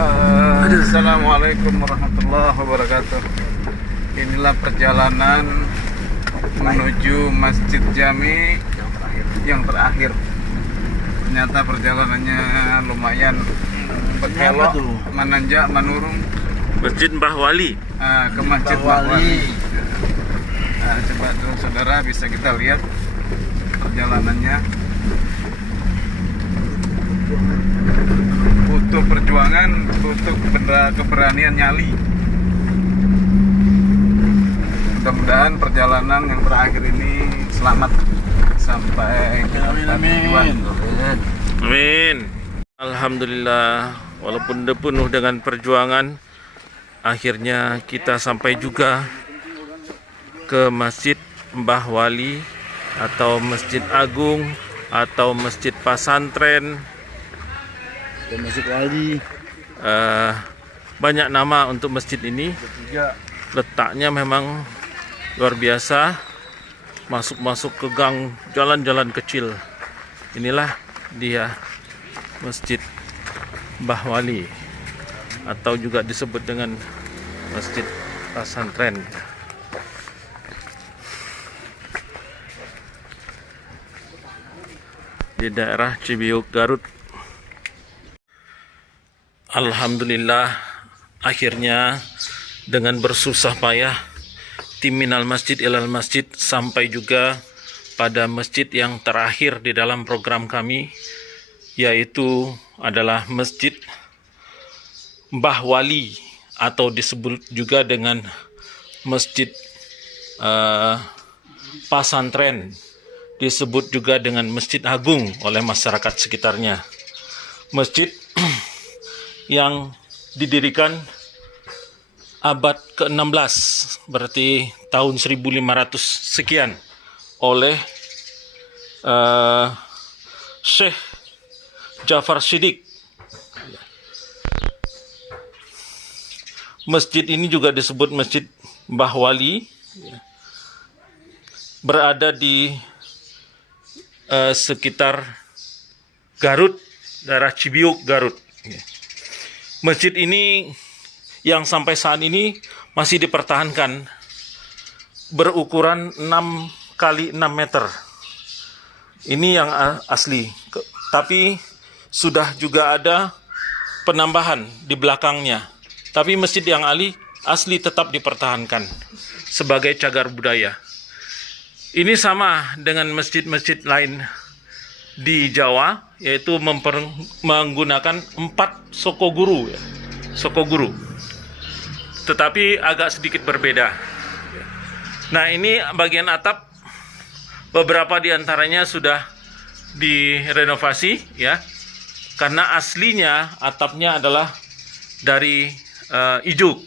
Assalamualaikum warahmatullahi wabarakatuh. Inilah perjalanan menuju Masjid Jami yang terakhir. Ternyata perjalanannya lumayan berkelok, menanjak, menurun. Masjid Mbah Wali. Ke Masjid Mbah Wali. Coba dulu saudara, bisa kita lihat perjalanannya. Butuh perjuangan, butuh keberanian nyali. Mudah-mudahan perjalanan yang terakhir ini selamat sampai ke tempat tujuan. Amin. Alhamdulillah, walaupun penuh dengan perjuangan, akhirnya kita sampai juga ke Masjid Mbah Wali atau Masjid Agung atau Masjid Pasantren. Masjid Wali. Banyak nama untuk masjid ini. Letaknya memang luar biasa. Masuk-masuk ke gang, jalan-jalan kecil. Inilah dia Masjid Mbah Wali atau juga disebut dengan Masjid Pasantren. Di daerah Cibiuk, Garut. Alhamdulillah, akhirnya dengan bersusah payah tim Minal Masjid Ilal Masjid sampai juga pada masjid yang terakhir di dalam program kami, yaitu adalah Masjid Mbah Wali atau disebut juga dengan Masjid Pasantren, disebut juga dengan Masjid Agung oleh masyarakat sekitarnya. Masjid yang didirikan abad ke-16, berarti tahun 1500 sekian, oleh Syekh Ja'far Shiddiq. Masjid ini juga disebut Masjid Mbah Wali, berada di sekitar Garut, daerah Cibiuk, Garut. Masjid ini yang sampai saat ini masih dipertahankan, berukuran 6 kali 6 meter. Ini yang asli, tapi sudah juga ada penambahan di belakangnya. Tapi masjid yang asli tetap dipertahankan sebagai cagar budaya. Ini sama dengan masjid-masjid lain di Jawa, yaitu menggunakan 4 sokoguru, sokoguru, tetapi agak sedikit berbeda. Nah, ini bagian atap, beberapa diantaranya sudah direnovasi, ya, karena aslinya atapnya adalah dari ijuk,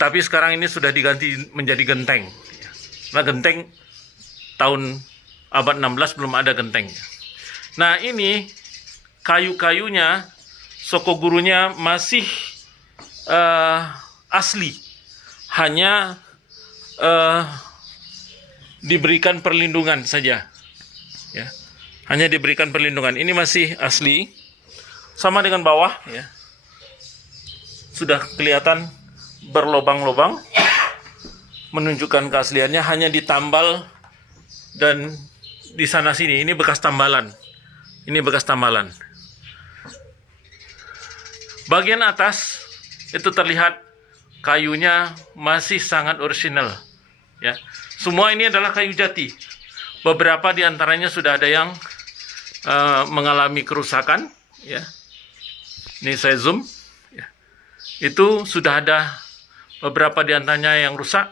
tapi sekarang ini sudah diganti menjadi genteng. Nah, genteng tahun abad 16 belum ada genteng. Nah, ini kayu-kayunya, sokogurunya masih asli, hanya diberikan perlindungan saja, ya, hanya diberikan perlindungan. Ini masih asli, sama dengan bawah, ya, sudah kelihatan berlobang-lobang, menunjukkan keasliannya, hanya ditambal dan di sana sini. Ini bekas tambalan. Ini bekas tambalan. Bagian atas itu terlihat kayunya masih sangat orisinal, ya. Semua ini adalah kayu jati. Beberapa di antaranya sudah ada yang mengalami kerusakan, ya. Ini saya zoom, ya. Itu sudah ada beberapa di antaranya yang rusak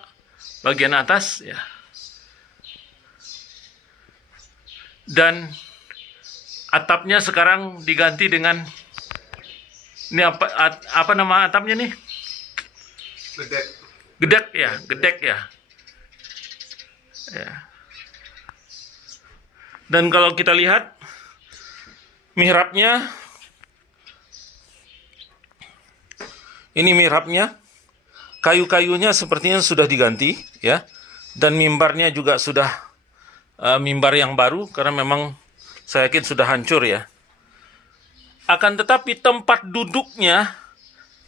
bagian atas, ya. Dan atapnya sekarang diganti dengan ini apa nama atapnya nih? Gedek ya, gedek ya. Ya. Dan kalau kita lihat mihrabnya, ini mihrabnya, kayu-kayunya sepertinya sudah diganti, ya. Dan mimbarnya juga sudah mimbar yang baru, karena memang saya yakin sudah hancur, ya. Akan tetapi tempat duduknya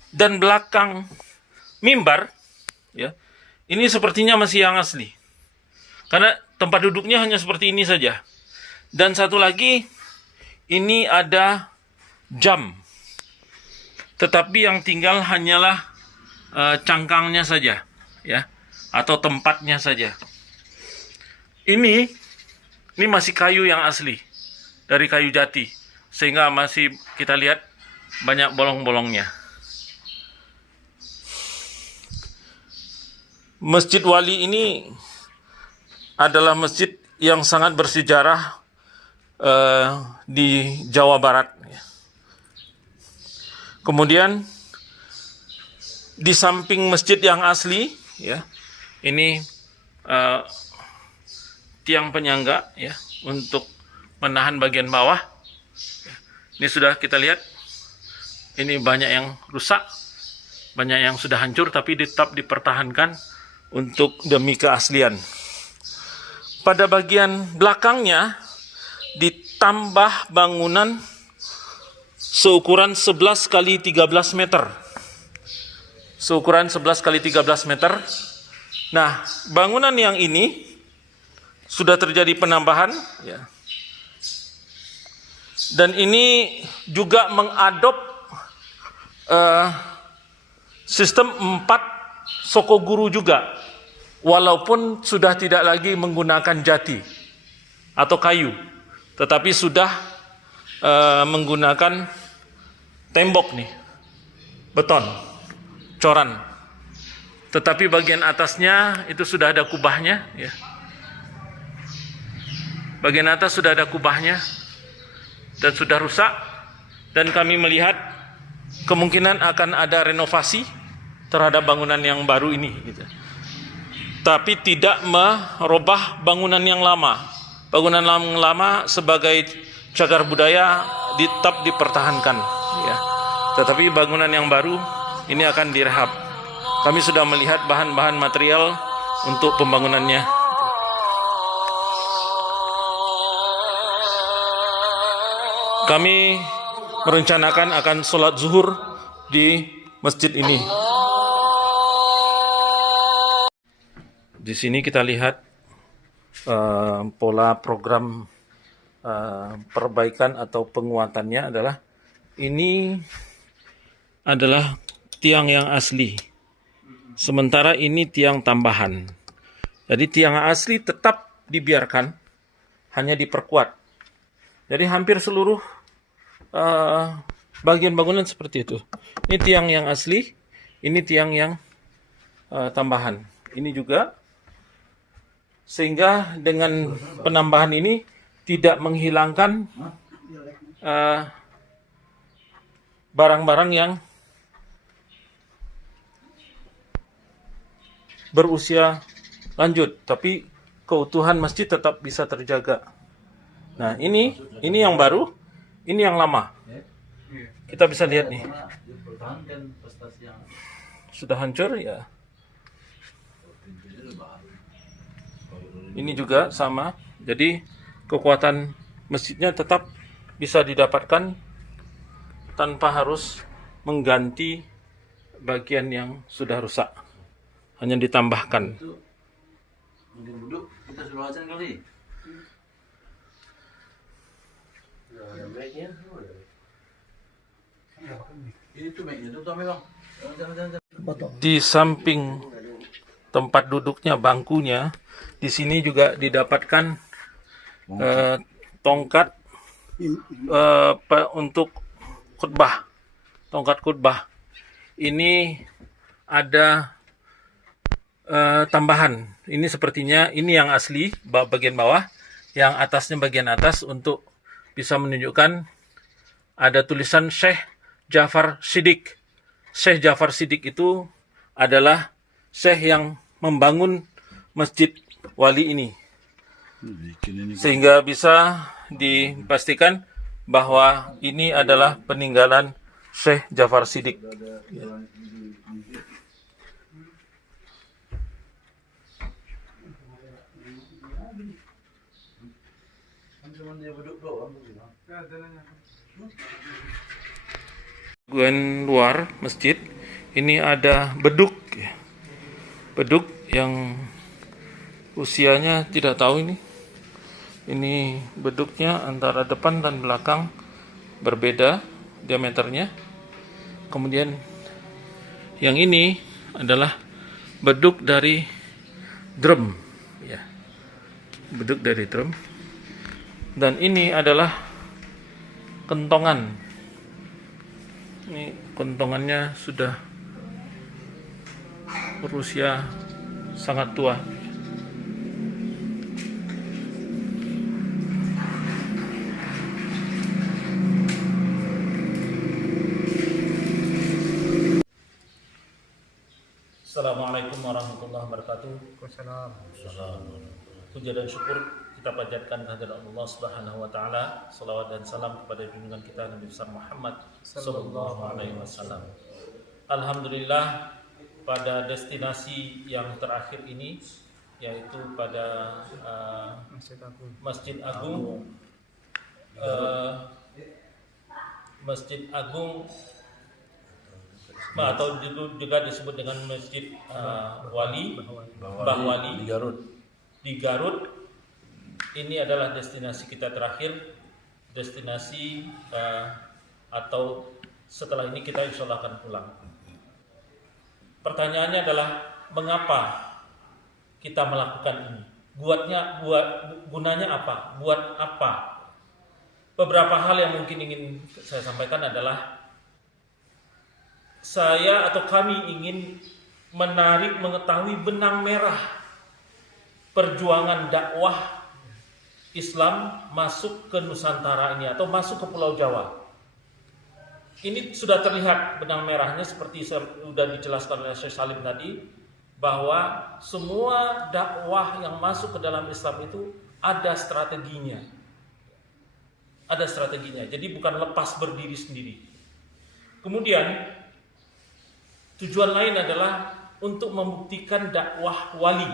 dan belakang mimbar, ya, ini sepertinya masih yang asli. Karena tempat duduknya hanya seperti ini saja. Dan satu lagi, ini ada jam. Tetapi yang tinggal hanyalah cangkangnya saja, ya, atau tempatnya saja. Ini masih kayu yang asli, dari kayu jati, sehingga masih kita lihat banyak bolong-bolongnya. Masjid Wali ini adalah masjid yang sangat bersejarah di Jawa Barat. Kemudian di samping masjid yang asli, ya, ini tiang penyangga, ya, untuk menahan bagian bawah. Ini sudah kita lihat, ini banyak yang rusak, banyak yang sudah hancur, tapi tetap dipertahankan untuk demi keaslian. Pada bagian belakangnya ditambah bangunan seukuran 11 kali 13 meter. Seukuran 11 kali 13 meter. Nah, bangunan yang ini sudah terjadi penambahan, ya. Dan ini juga mengadop sistem 4 sokoguru juga, walaupun sudah tidak lagi menggunakan jati atau kayu, tetapi sudah menggunakan tembok nih, beton, coran. Tetapi bagian atasnya itu sudah ada kubahnya, ya. Bagian atas sudah ada kubahnya dan sudah rusak, dan kami melihat kemungkinan akan ada renovasi terhadap bangunan yang baru ini, gitu. Tapi tidak merubah bangunan yang lama. Bangunan yang lama sebagai cagar budaya tetap dipertahankan, ya. Tetapi bangunan yang baru ini akan direhab. Kami sudah melihat bahan-bahan material untuk pembangunannya. Kami merencanakan akan sholat zuhur di masjid ini. Di sini kita lihat pola program perbaikan atau penguatannya adalah ini adalah tiang yang asli, sementara ini tiang tambahan. Jadi tiang asli tetap dibiarkan, hanya diperkuat. Jadi hampir seluruh bagian bangunan seperti itu. Ini tiang yang asli, ini tiang yang tambahan. Ini juga, sehingga dengan penambahan ini tidak menghilangkan barang-barang yang berusia lanjut, tapi keutuhan masjid tetap bisa terjaga. Nah, ini yang baru, ini yang lama. Kita bisa lihat nih, sudah hancur, ya. Ini juga sama. Jadi kekuatan masjidnya tetap bisa didapatkan tanpa harus mengganti bagian yang sudah rusak. Hanya ditambahkan. Kita suruh ajan kali. Ini tuh mic-nya tuh Tommy, Bang. Di samping tempat duduknya, bangkunya, di sini juga didapatkan tongkat untuk khutbah. Tongkat khutbah. Ini ada tambahan. Ini sepertinya ini yang asli, bagian bawah, yang atasnya bagian atas untuk bisa menunjukkan ada tulisan Syekh Ja'far Shiddiq. Syekh Ja'far Shiddiq itu adalah Syekh yang membangun Masjid Wali ini. Sehingga bisa dipastikan bahwa ini adalah peninggalan Syekh Ja'far Shiddiq. Cuma dia duduk doang. bagian luar masjid ini ada beduk ya. Beduk yang usianya tidak tahu ini. Ini beduknya antara depan dan belakang berbeda diameternya. Kemudian yang ini adalah beduk dari drum ya. Beduk dari drum. Dan ini adalah kentongan. Ini kentongannya sudah berusia sangat tua. Assalamualaikum warahmatullahi wabarakatuh. Puja dan syukur kita panjatkan kehadirat Allah Subhanahu wa taala. Salawat dan salam kepada junjungan kita Nabi besar Muhammad sallallahu alaihi wasallam. Alhamdulillah, pada destinasi yang terakhir ini, yaitu pada Masjid Agung atau juga disebut dengan Masjid Mbah Wali di Garut. Ini adalah destinasi kita terakhir, destinasi atau setelah ini kita insya Allah akan pulang. Pertanyaannya adalah mengapa kita melakukan ini? Gunanya apa? Buat apa? Beberapa hal yang mungkin ingin saya sampaikan adalah saya atau kami ingin mengetahui benang merah perjuangan dakwah Islam masuk ke Nusantara ini atau masuk ke Pulau Jawa. Ini sudah terlihat benang merahnya seperti sudah dijelaskan oleh Syekh Salim tadi, bahwa semua dakwah yang masuk ke dalam Islam itu ada strateginya. Ada strateginya. Jadi bukan lepas berdiri sendiri. Kemudian tujuan lain adalah untuk membuktikan dakwah wali.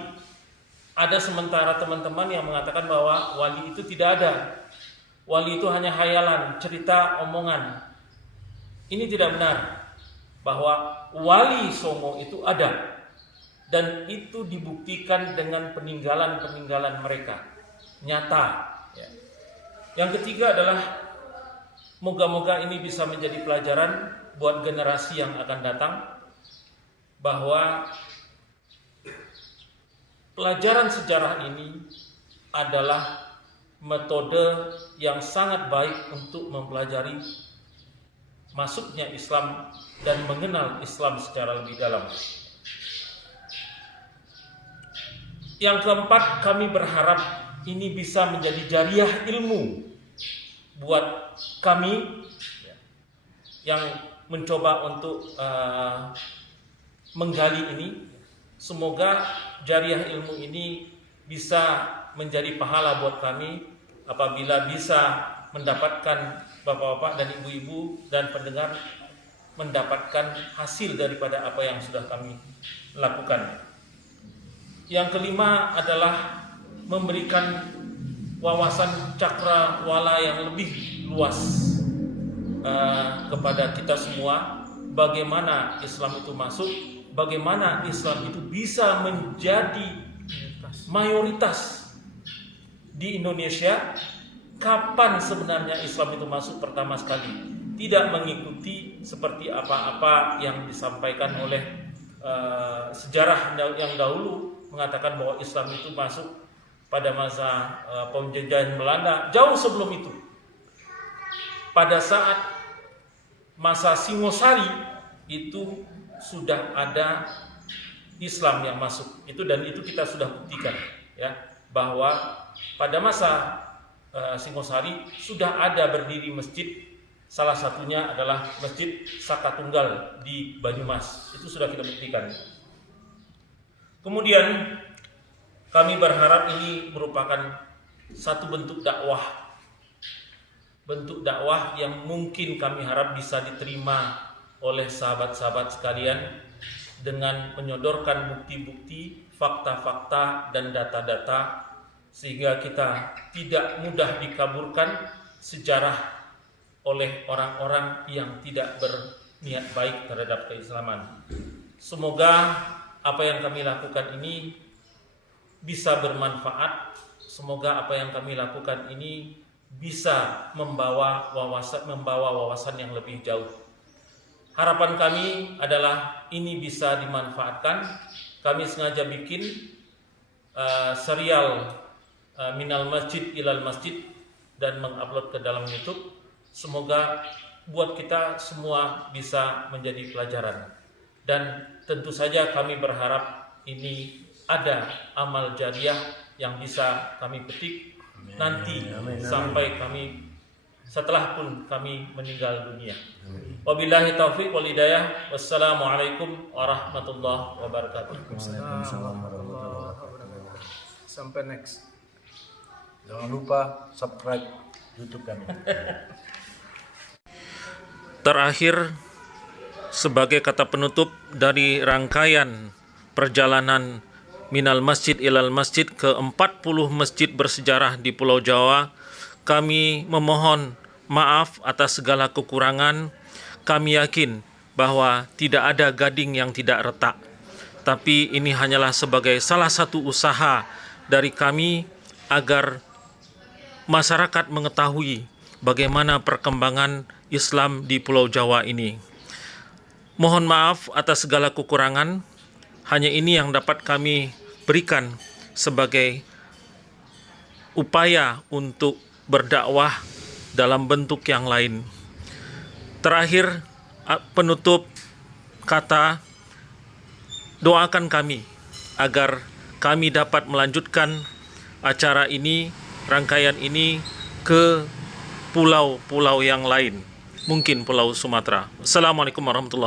Ada sementara teman-teman yang mengatakan bahwa wali itu tidak ada. Wali itu hanya hayalan, cerita, omongan. Ini tidak benar. Bahwa wali Songo itu ada. Dan itu dibuktikan dengan peninggalan-peninggalan mereka. Nyata. Yang ketiga adalah moga-moga ini bisa menjadi pelajaran buat generasi yang akan datang, bahwa pelajaran sejarah ini adalah metode yang sangat baik untuk mempelajari masuknya Islam dan mengenal Islam secara lebih dalam. Yang keempat, kami berharap ini bisa menjadi jariah ilmu buat kami yang mencoba untuk menggali ini. Semoga jariah ilmu ini bisa menjadi pahala buat kami apabila bisa mendapatkan bapak-bapak dan ibu-ibu dan pendengar mendapatkan hasil daripada apa yang sudah kami lakukan. Yang kelima adalah memberikan wawasan cakrawala yang lebih luas kepada kita semua, bagaimana Islam itu masuk, bagaimana Islam itu bisa menjadi mayoritas di Indonesia, kapan sebenarnya Islam itu masuk pertama sekali, tidak mengikuti seperti apa-apa yang disampaikan oleh sejarah yang dahulu mengatakan bahwa Islam itu masuk pada masa penjajahan Belanda. Jauh sebelum itu, pada saat masa Singosari itu sudah ada Islam yang masuk itu, dan itu kita sudah buktikan ya, bahwa pada masa Singosari sudah ada berdiri masjid, salah satunya adalah Masjid Saka Tunggal di Banyumas. Itu sudah kita buktikan. Kemudian kami berharap ini merupakan satu bentuk dakwah yang mungkin kami harap bisa diterima oleh sahabat-sahabat sekalian dengan menyodorkan bukti-bukti, fakta-fakta dan data-data, sehingga kita tidak mudah dikaburkan sejarah oleh orang-orang yang tidak niat baik terhadap keislaman. Semoga apa yang kami lakukan ini bisa bermanfaat. Semoga apa yang kami lakukan ini bisa membawa wawasan yang lebih jauh. Harapan kami adalah ini bisa dimanfaatkan. Kami sengaja bikin serial Minal Masjid Ilal Masjid dan mengupload ke dalam YouTube. Semoga buat kita semua bisa menjadi pelajaran. Dan tentu saja kami berharap ini ada amal jariah yang bisa kami petik nanti sampai kami setelah pun kami meninggal dunia. Wabillahi taufiq wal hidayah. Wassalamualaikum warahmatullahi wabarakatuh. Sampai next. Jangan lupa subscribe YouTube kami. Terakhir, sebagai kata penutup dari rangkaian perjalanan Minal Masjid Ilal Masjid ke 40 masjid bersejarah di Pulau Jawa, kami memohon maaf atas segala kekurangan. Kami yakin bahwa tidak ada gading yang tidak retak. Tapi ini hanyalah sebagai salah satu usaha dari kami agar masyarakat mengetahui bagaimana perkembangan Islam di Pulau Jawa ini. Mohon maaf atas segala kekurangan. Hanya ini yang dapat kami berikan sebagai upaya untuk berdakwah dalam bentuk yang lain. Terakhir, penutup kata, doakan kami agar kami dapat melanjutkan acara ini, rangkaian ini ke pulau-pulau yang lain, mungkin Pulau Sumatera. Assalamualaikum warahmatullahi wabarakatuh.